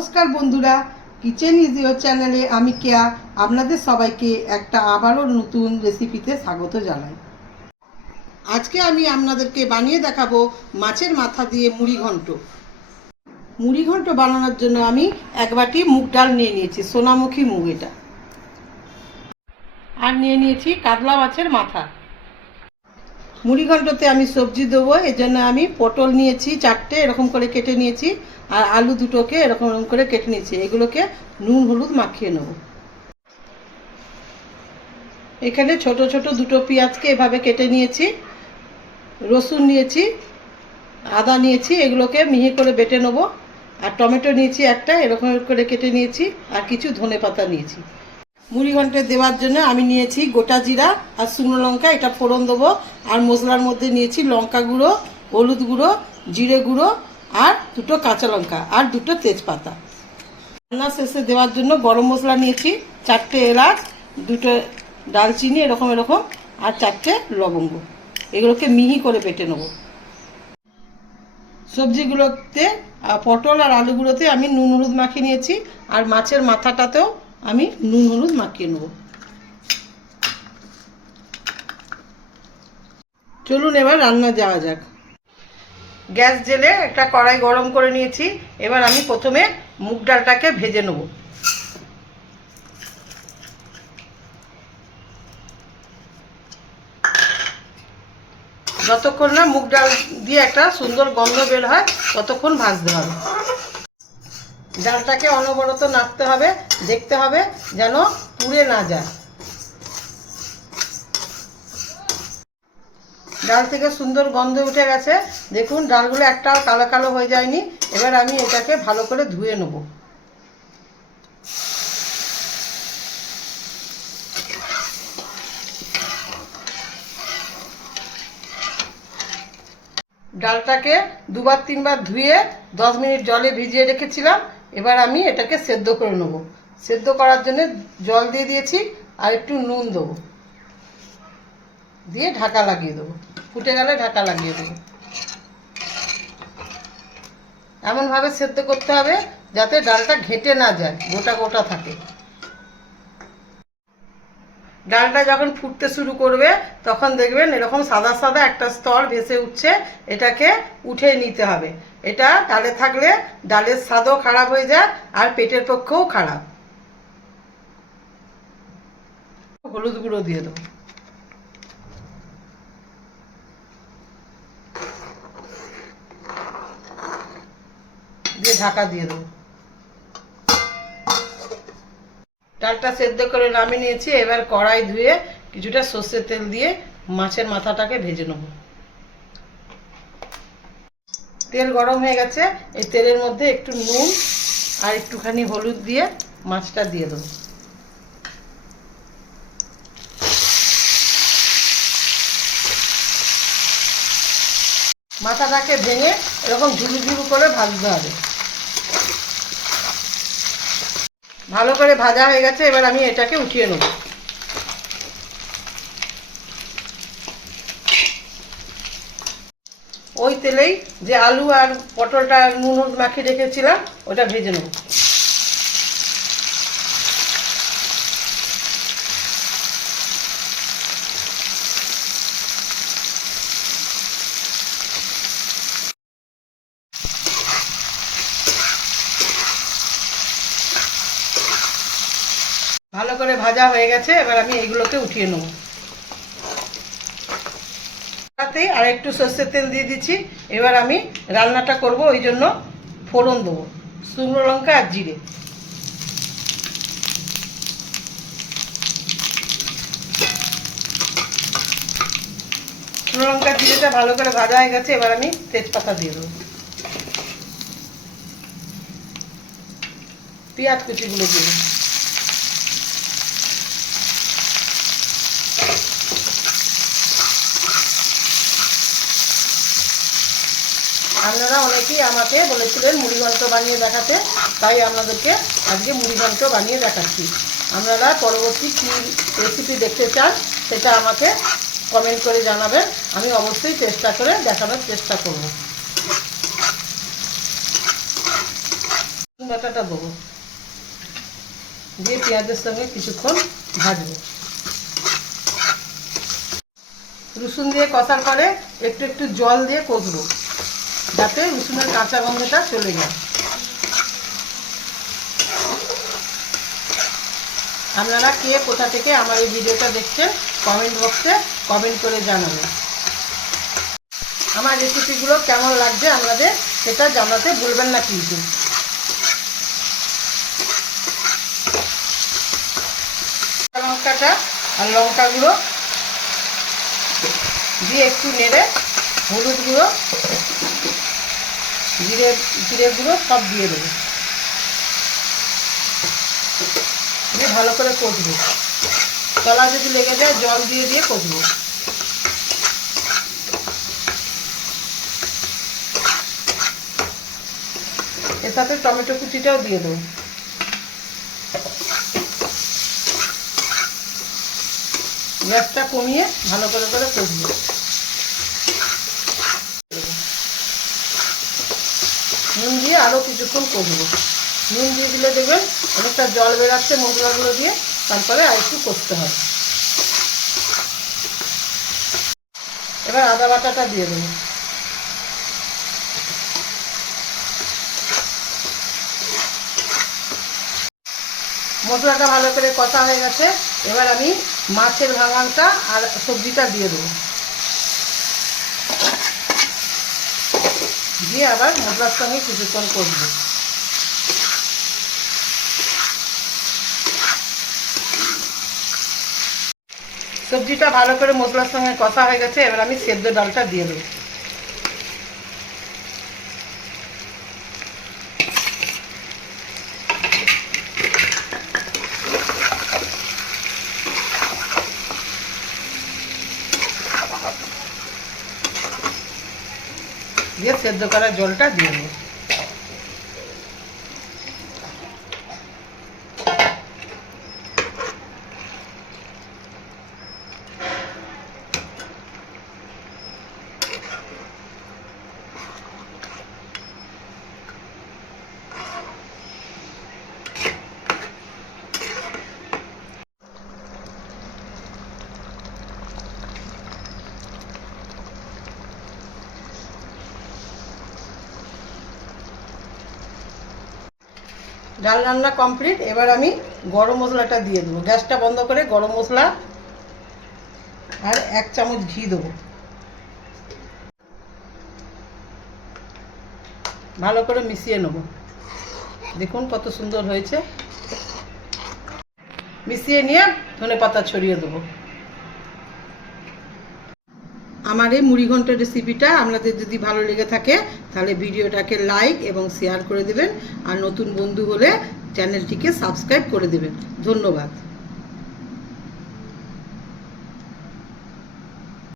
নমস্কার বন্ধুরা, kitchen is your চ্যানেলে আমি কেয়া আপনাদের সবাইকে একটা আবারও নতুন রেসিপিতে স্বাগত জানাই। আজকে আমি আপনাদেরকে বানিয়ে দেখাবো মাছের মাথা দিয়ে মুড়ি ঘন্ট। মুড়ি ঘন্ট বানানোর জন্য আমি এক বাটি মুগ ডাল নিয়ে নিয়েছি, সোনামুখী মুগ এটা, আর নিয়ে নিয়েছি কাতলা মাছের মাথা। মুড়ি ঘন্টতে আমি সবজি দেবো, এর জন্য আমি পটল নিয়েছি 4টে, এরকম করে কেটে নিয়েছি, আর আলু 2টোকে এরকম করে কেটে নিয়েছি। এগুলোকে নুন হলুদ মাখিয়ে নেব। এখানে ছোট ছোট 2টো পেঁয়াজকে এভাবে কেটে নিয়েছি, রসুন নিয়েছি, আদা নিয়েছি, এগুলোকে মিহি করে বেটে নেব। আর টমেটো নিয়েছি একটা, এরকম করে কেটে নিয়েছি, আর কিছু ধনেপাতা নিয়েছি। মুড়ি ঘন্টে দেওয়ার জন্য আমি নিয়েছি গোটা জিরা আর শুকনো লঙ্কা, এটা ফোড়ন দেবো। আর মশলার মধ্যে নিয়েছি লঙ্কা গুঁড়ো, হলুদ গুঁড়ো, জিরে গুঁড়ো, আর 2টো কাঁচা লঙ্কা, আর 2টো তেজপাতা। রান্না শেষে দেওয়ার জন্য গরম মশলা নিয়েছি 4টে এলাচ, 2টো ডালচিনি, এরকম এরকম, আর 4টে লবঙ্গ। এগুলোকে মিহি করে বেটে নেব। সবজিগুলোতে পটল আর আলুগুলোতে আমি নুন হলুদ মাখিয়ে নিয়েছি, আর মাছের মাথাটাতেও আমি নুন হলুদ মাখিয়ে নেব। চলুন এবার রান্না যাওয়া যাক। গ্যাস জেলে একটা কড়াই গরম করে নিয়েছি। এবার আমি প্রথমে মুগ ডালটাকে ভেজে নেব। যতক্ষণ না মুগ ডাল দিয়ে একটা সুন্দর গন্ধ বের হয় ততক্ষণ ভাজতে হবে। ডালটাকে অনবরত নাড়তে হবে, দেখতে হবে যেন পুড়ে না যায়। ডাল থেকে সুন্দর গন্ধ উঠে গেছে, দেখুন ডালগুলো একটাও কালো কালো হয়ে যায়নি। এবার আমি এটাকে ভালো করে ধুয়ে নেব। ডালটাকে 2-3 বার ধুয়ে 10 মিনিট জলে ভিজিয়ে রেখেছিলাম। এবার আমি এটাকে সেদ্ধ করে নেব। সেদ্ধ করার জন্য জল দিয়ে দিয়েছি, আর একটু নুন দেবো, দিয়ে ঢাকা লাগিয়ে দেবো। ফুটে গেলে ঢাকা লাগিয়ে দেবো। এমনভাবে সেদ্ধ করতে হবে যাতে ডালটা ঘেঁটে না যায়, গোটা গোটা থাকে। ডালটা যখন ফুটতে শুরু করবে তখন দেখবেন এরকম সাদা সাদা একটা স্তর ভেসে উঠছে, এটাকে উঠে নিতে হবে। এটা ডালে থাকলে ডালের স্বাদও খারাপ হয়ে যায়, আর পেটের পক্ষেও খারাপ। হলুদ গুঁড়ো দিয়ে দেবো, দিয়ে ঢাকা দিয়ে দেবো। ডালটা সেদ্ধ করে নামিয়ে নিয়েছি। এবার কড়াই ধুয়ে কিছুটা সর্ষের তেল দিয়ে মাছের মাথাটাকে ভেজে নেব। তেল গরম হয়ে গেছে, এই তেলের মধ্যে একটু নুন আর একটুখানি হলুদ দিয়ে মাছটা দিয়ে দেবো। মাথাটাকে ভেঙে এরকম ঝুরু ঝুরু করে ভাজতে হবে। ভালো করে ভাজা হয়ে গেছে, এবার আমি এটাকে উঠিয়ে নেব। ওই তেলেই যে আলু আর পটলটা নুন হলুদ মাখিয়ে রেখেছিলাম ওটা ভেজে নেব। ভালো করে ভাজা হয়ে গেছে, এবার আমি এগুলোকে উঠিয়ে নেব। তাতেই আর একটু সর্ষের তেল দিয়ে দিচ্ছি। এবার আমি রান্নাটা করব, ওই জন্য ফোড়ন দেবো, শুকনো লঙ্কা আর জিরে। শুকনো লঙ্কা জিরেটা ভালো করে ভাজা হয়ে গেছে, এবার আমি তেজপাতা দিয়ে দেবো, পেঁয়াজ কুচিগুলো দিয়ে দেবো। আপনারা অনেকেই আমাকে বলেছিলেন মুড়ি ঘন্ট বানিয়ে দেখাতে, তাই আপনাদেরকে আজকে মুড়ি ঘন্ট বানিয়ে দেখাচ্ছি। আপনারা পরবর্তী কী রেসিপি দেখতে চান সেটা আমাকে কমেন্ট করে জানাবেন, আমি অবশ্যই চেষ্টা করে দেখানোর চেষ্টা করব। বাটাটা দেবো, দিয়ে পেঁয়াজের সঙ্গে কিছুক্ষণ ভাজবো। রসুন দিয়ে কষার পরে একটু একটু জল দিয়ে কষবো, যাতে রসুনের কাঁচা গন্ধটা চলে যায়। আপনারা কে কোথা থেকে আমার এই ভিডিওটা দেখছেন কমেন্ট বক্সে কমেন্ট করে জানাবেন। আমার রেসিপিগুলো কেমন লাগছে আপনাদের সেটা জানাতে ভুলবেন না কিন্তু। লঙ্কাটা আর লঙ্কা গুঁড়ো দিয়ে একটু নেড়ে হলুদ গুঁড়ো, জিরে গুঁড়ো সব দিয়ে দেবো, দিয়ে ভালো করে কষবো। তলা যদি লেগে যায় জল দিয়ে দিয়ে কষবো। এর সাথে টমেটো কুচিটাও দিয়ে দেবো। গ্যাসটা কমিয়ে ভালো করে কষবো। নুন দিয়ে আরও কিছুক্ষণ কষবো। নুন দিয়ে দিলে দেখবেন অনেকটা জল বেরাচ্ছে মশলাগুলো দিয়ে, তারপরে আর একটু কষতে হবে। এবার আদা বাটাটা দিয়ে দেবো। মশলাটা ভালো করে কষা হয়ে গেছে, এবার আমি মাছের ভাঙানটা আর সবজিটা দিয়ে দেবো, দিয়ে আবার মশলার সঙ্গে কিছুক্ষণ করবো। সবজিটা ভালো করে মশলার সঙ্গে কষা হয়ে গেছে, এবার আমি সেদ্ধ ডালটা দিয়ে দেবো। দিয়ে সেদ্ধ করা জলটা দিয়ে দেবো। ডাল রান্না কমপ্লিট, এবার আমি গরম মশলাটা দিয়ে দেবো। গ্যাসটা বন্ধ করে গরম মশলা আর 1 চামচ ঘি দেবো। ভালো করে মিশিয়ে নেব। দেখুন কত সুন্দর হয়েছে। মিশিয়ে নিয়ে ধনেপাতা ছড়িয়ে দেবো। আমার এই মুড়ি ঘন্ট রেসিপিটা আপনাদের যদি ভালো লেগে থাকে তাহলে ভিডিওটাকে লাইক এবং শেয়ার করে দেবেন, আর নতুন বন্ধু হলে চ্যানেলটিকে সাবস্ক্রাইব করে দেবেন। ধন্যবাদ।